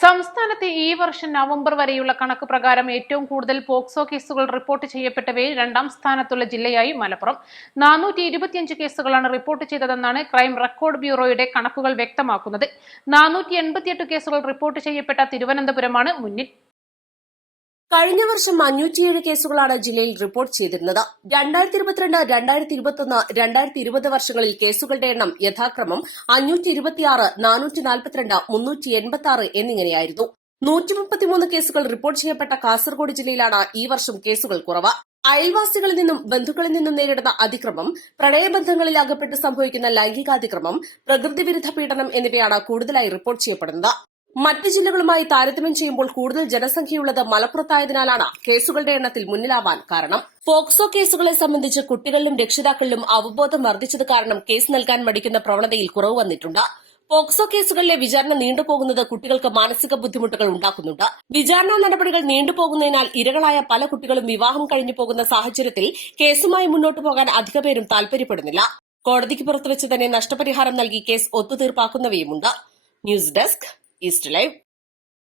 സംസ്ഥാനത്തെ ഈ വർഷം നവംബർ വരെയുള്ള കണക്ക് പ്രകാരം ഏറ്റവും കൂടുതൽ പോക്സോ കേസുകൾ റിപ്പോർട്ട് ചെയ്യപ്പെട്ടവയിൽ രണ്ടാം സ്ഥാനത്തുള്ള ജില്ലയായി മലപ്പുറം 425 കേസുകളാണ് റിപ്പോർട്ട് ചെയ്തതെന്നാണ് ക്രൈം റെക്കോർഡ് ബ്യൂറോയുടെ കണക്കുകൾ വ്യക്തമാക്കുന്നത്. 488 കേസുകൾ റിപ്പോർട്ട് ചെയ്യപ്പെട്ട തിരുവനന്തപുരമാണ് മുന്നിൽ. കഴിഞ്ഞ വർഷം 507 കേസുകളാണ് ജില്ലയിൽ റിപ്പോർട്ട് ചെയ്തിരുന്നത്. 2022, 2021, 2020 വർഷങ്ങളിൽ കേസുകളുടെ എണ്ണം യഥാക്രമം 526, 442, 386 എന്നിങ്ങനെയായിരുന്നു. 133 കേസുകൾ റിപ്പോർട്ട് ചെയ്യപ്പെട്ട കാസർഗോഡ് ജില്ലയിലാണ് ഈ വർഷം കേസുകൾ കുറവ്. അയൽവാസികളിൽ നിന്നും ബന്ധുക്കളിൽ നിന്നും നേരിടുന്ന അതിക്രമം, പ്രണയബന്ധങ്ങളിൽ അകപ്പെട്ട് സംഭവിക്കുന്ന ലൈംഗികാതിക്രമം, പ്രകൃതിവിരുദ്ധ പീഡനം എന്നിവയാണ് കൂടുതലായി റിപ്പോർട്ട് ചെയ്യപ്പെടുന്നത്. മറ്റ് ജില്ലകളുമായി താരതമ്യം ചെയ്യുമ്പോൾ കൂടുതൽ ജനസംഖ്യയുള്ളത് മലപ്പുറത്തായതിനാലാണ് കേസുകളുടെ എണ്ണത്തിൽ മുന്നിലാവാൻ കാരണം. പോക്സോ കേസുകളെ സംബന്ധിച്ച് കുട്ടികളിലും രക്ഷിതാക്കളിലും അവബോധം വർദ്ധിച്ചത് കാരണം കേസ് നൽകാൻ മടിക്കുന്ന പ്രവണതയിൽ കുറവ് വന്നിട്ടുണ്ട്. പോക്സോ കേസുകളിലെ വിചാരണ നീണ്ടുപോകുന്നത് കുട്ടികൾക്ക് മാനസിക ബുദ്ധിമുട്ടുകൾ ഉണ്ടാക്കുന്നുണ്ട്. വിചാരണ നടപടികൾ നീണ്ടുപോകുന്നതിനാൽ ഇരകളായ പല കുട്ടികളും വിവാഹം കഴിഞ്ഞു പോകുന്ന സാഹചര്യത്തിൽ കേസുമായി മുന്നോട്ടു പോകാൻ അധികപേരും താൽപര്യപ്പെടുന്നില്ല. കോടതിക്ക് പുറത്തുവച്ച് തന്നെ നഷ്ടപരിഹാരം നൽകി കേസ് ഒത്തുതീർപ്പാക്കുന്നവയുമുണ്ട്. News desk east live.